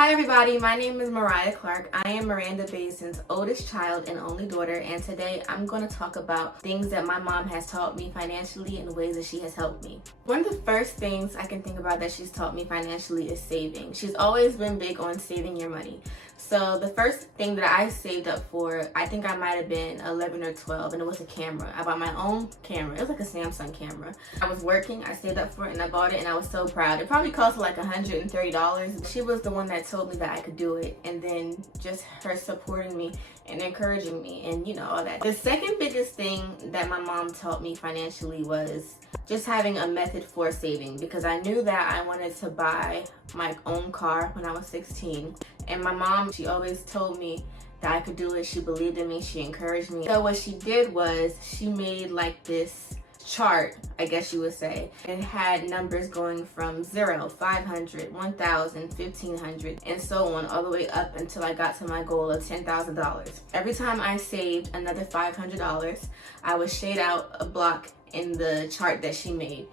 Hi everybody, my name is Mariah Clark. I am Miranda Basin's oldest child and only daughter, and today I'm going to talk about things that my mom has taught me financially and ways that she has helped me. One of the first things I can think about that she's taught me financially is saving. She's always been big on saving your money. So the first thing that I saved up for, I think I might have been 11 or 12, and it was a camera. I bought my own camera. It was like a Samsung camera. I was working, I saved up for it, and I bought it, and I was so proud. It probably cost like $130. She was the one that told me that I could do it, and then just her supporting me and encouraging me and all that. The second biggest thing that my mom taught me financially was just having a method for saving, because I knew that I wanted to buy my own car when I was 16, and my mom, she always told me that I could do it. She believed in me, she encouraged me. So what she did was she made like this chart, I guess you would say. It had numbers going from 0, 500, 1,000, 1,500, and so on, all the way up until I got to my goal of $10,000. Every time I saved another $500, I would shade out a block in the chart that she made.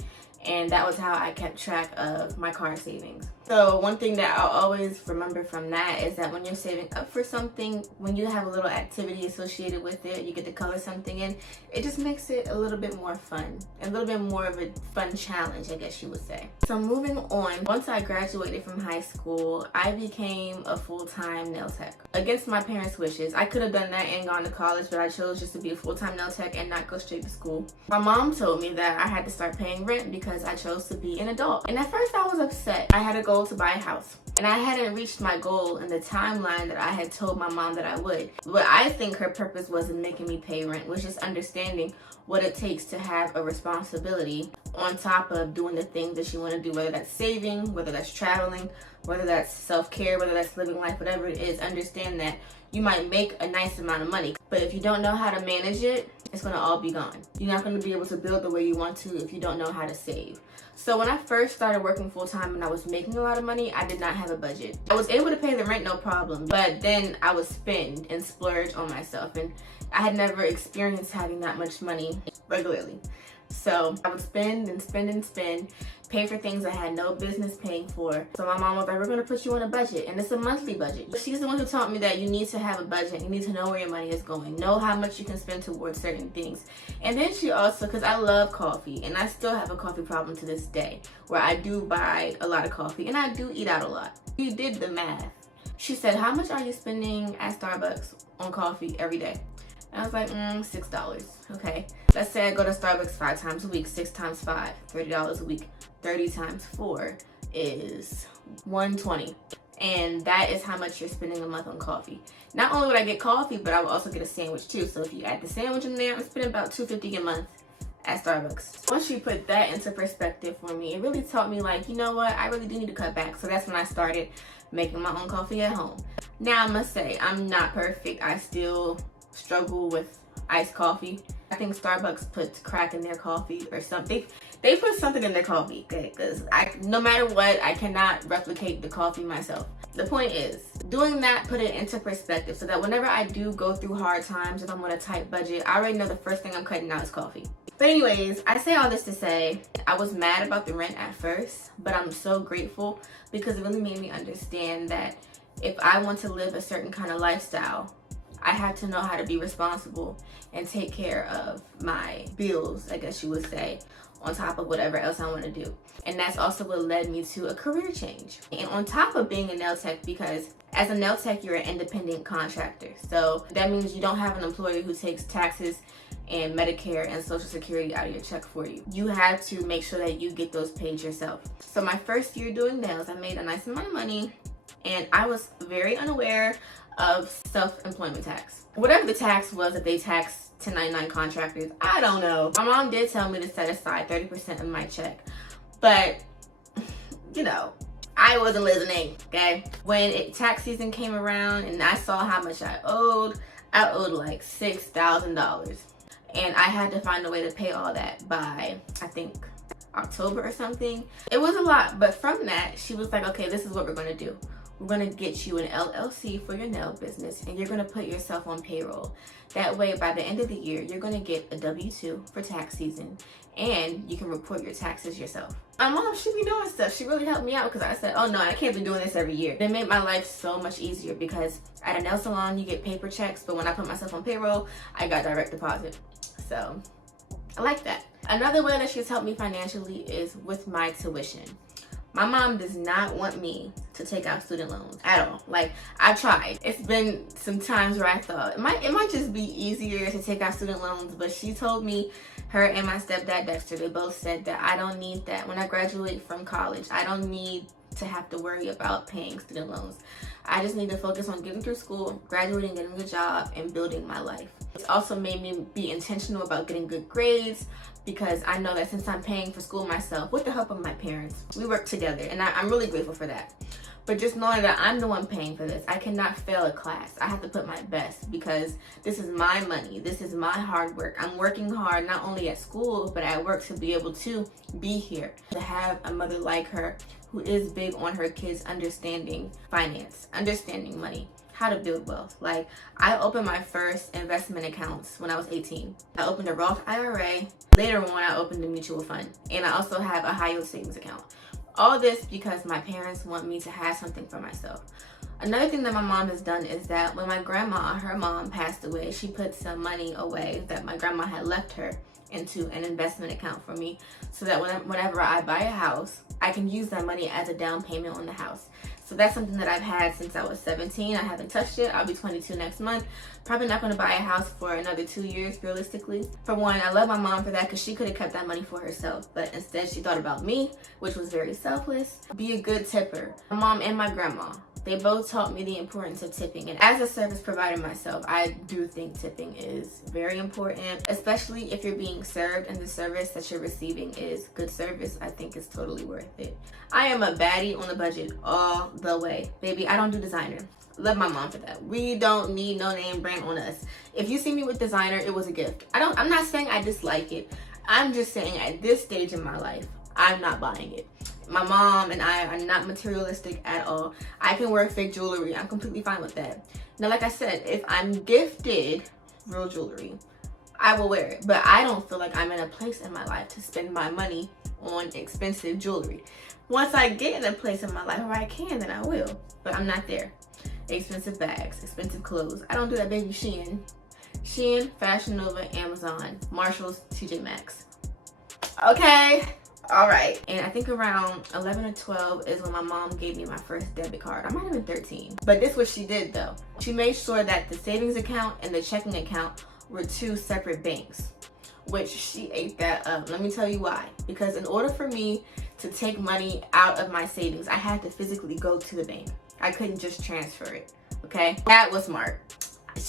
And that was how I kept track of my car savings. So one thing that I'll always remember from that is that when you're saving up for something, when you have a little activity associated with it, you get to color something in, it just makes it a little bit more fun, a little bit more of a fun challenge, I guess you would say. So moving on, once I graduated from high school, I became a full-time nail tech. Against my parents' wishes, I could have done that and gone to college, but I chose just to be a full-time nail tech and not go straight to school. My mom told me that I had to start paying rent because I chose to be an adult. And at first I was upset. I had a goal to buy a house, and I hadn't reached my goal in the timeline that I had told my mom that I would. What I think her purpose was in making me pay rent was just understanding what it takes to have a responsibility on top of doing the things that you want to do, whether that's saving, whether that's traveling, whether that's self-care, whether that's living life, whatever it is. Understand that you might make a nice amount of money, but if you don't know how to manage it, it's going to all be gone. You're not going to be able to build the way you want to if you don't know how to save. So when I first started working full-time and I was making a lot of money, I did not have a budget. I was able to pay the rent, no problem, but then I would spend and splurge on myself, and I had never experienced having that much money regularly. So I would spend and spend and spend, pay for things I had no business paying for. So my mom was like, we're going to put you on a budget, and it's a monthly budget. She's the one who taught me that you need to have a budget. You need to know where your money is going, know how much you can spend towards certain things. And then she also, because I love coffee, and I still have a coffee problem to this day, where I do buy a lot of coffee and I do eat out a lot. You did the math. She said, how much are you spending at Starbucks on coffee every day? I was like, $6. Okay. Let's say I go to Starbucks 5 times a week. 6 times 5, $30 a week. 30 times 4 is $120. And that is how much you're spending a month on coffee. Not only would I get coffee, but I would also get a sandwich too. So if you add the sandwich in there, I'm spending about $250 a month at Starbucks. Once you put that into perspective for me, it really taught me, like, you know what, I really do need to cut back. So that's when I started making my own coffee at home. Now I must say, I'm not perfect. I still struggle with iced coffee. I think Starbucks puts crack in their coffee or something. They put something in their coffee, okay? Because no matter what, I cannot replicate the coffee myself. The point is, doing that put it into perspective so that whenever I do go through hard times, if I'm on a tight budget, I already know the first thing I'm cutting out is coffee. But anyways, I say all this to say, I was mad about the rent at first, but I'm so grateful because it really made me understand that if I want to live a certain kind of lifestyle, I have to know how to be responsible and take care of my bills, I guess you would say, on top of whatever else I want to do. And that's also what led me to a career change. And on top of being a nail tech, because as a nail tech, you're an independent contractor. So that means you don't have an employer who takes taxes and Medicare and Social Security out of your check for you. You have to make sure that you get those paid yourself. So my first year doing nails, I made a nice amount of money, and I was very unaware of self-employment tax. Whatever the tax was that they tax 1099 contractors, I don't know. My mom did tell me to set aside 30% of my check, but I wasn't listening, okay? When tax season came around and I saw how much I owed like $6,000, and I had to find a way to pay all that by, I think, October or something. It was a lot, but from that, she was like, okay, this is what we're gonna do. we're going to get you an LLC for your nail business, and you're going to put yourself on payroll. That way, by the end of the year, you're going to get a W-2 for tax season, and you can report your taxes yourself. My mom, she be doing stuff. She really helped me out because I said, oh no, I can't be doing this every year. It made my life so much easier because at a nail salon, you get paper checks, but when I put myself on payroll, I got direct deposit. So I like that. Another way that she's helped me financially is with my tuition. My mom does not want me to take out student loans at all. Like, I tried. It's been some times where I thought it might just be easier to take out student loans, but she told me, her and my stepdad Dexter, they both said that I don't need that. When I graduate from college, I don't need to have to worry about paying student loans. I just need to focus on getting through school, graduating, getting a job, and building my life. It's also made me be intentional about getting good grades, because I know that since I'm paying for school myself with the help of my parents, we work together, and I'm really grateful for that. But just knowing that I'm the one paying for this, I cannot fail a class. I have to put my best because this is my money. This is my hard work. I'm working hard not only at school, but at work to be able to be here. To have a mother like her who is big on her kids understanding finance, understanding money, how to build wealth. Like, I opened my first investment accounts when I was 18. I opened a Roth IRA. Later on, I opened a mutual fund. And I also have a high yield savings account. All this because my parents want me to have something for myself. Another thing that my mom has done is that when my grandma, her mom, passed away, she put some money away that my grandma had left her into an investment account for me, so that whenever I buy a house, I can use that money as a down payment on the house. So that's something that I've had since I was 17. I haven't touched it. I'll be 22 next month. Probably not going to buy a house for another 2 years, realistically. For one, I love my mom for that because she could have kept that money for herself. But instead, she thought about me, which was very selfless. Be a good tipper. My mom and my grandma, they both taught me the importance of tipping. And as a service provider myself, I do think tipping is very important, especially if you're being served and the service that you're receiving is good service. I think it's totally worth it. I am a baddie on the budget all the way. Baby, I don't do designer. Love my mom for that. We don't need no name brand on us. If you see me with designer, it was a gift. I'm not saying I dislike it. I'm just saying at this stage in my life, I'm not buying it. My mom and I are not materialistic at all. I can wear fake jewelry. I'm completely fine with that. Now, like I said, if I'm gifted real jewelry, I will wear it. But I don't feel like I'm in a place in my life to spend my money on expensive jewelry. Once I get in a place in my life where I can, then I will. But I'm not there. Expensive bags, expensive clothes. I don't do that, baby. Shein, Fashion Nova, Amazon, Marshalls, TJ Maxx. Okay. All right. And I think around 11 or 12 is when my mom gave me my first debit card. I might have been 13. But this is what she did though. She made sure that the savings account and the checking account were two separate banks, which she ate that up. Let me tell you why. Because in order for me to take money out of my savings, I had to physically go to the bank. I couldn't just transfer it. Okay? That was smart.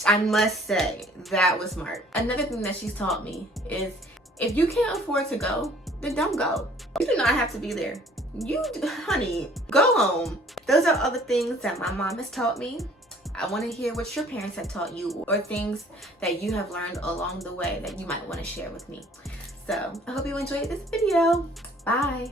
I must say, that was smart. Another thing that she's taught me is if you can't afford to go, then don't go. You do not have to be there. Honey, go home. Those are other things that my mom has taught me. I want to hear what your parents have taught you or things that you have learned along the way that you might want to share with me. So I hope you enjoyed this video. Bye.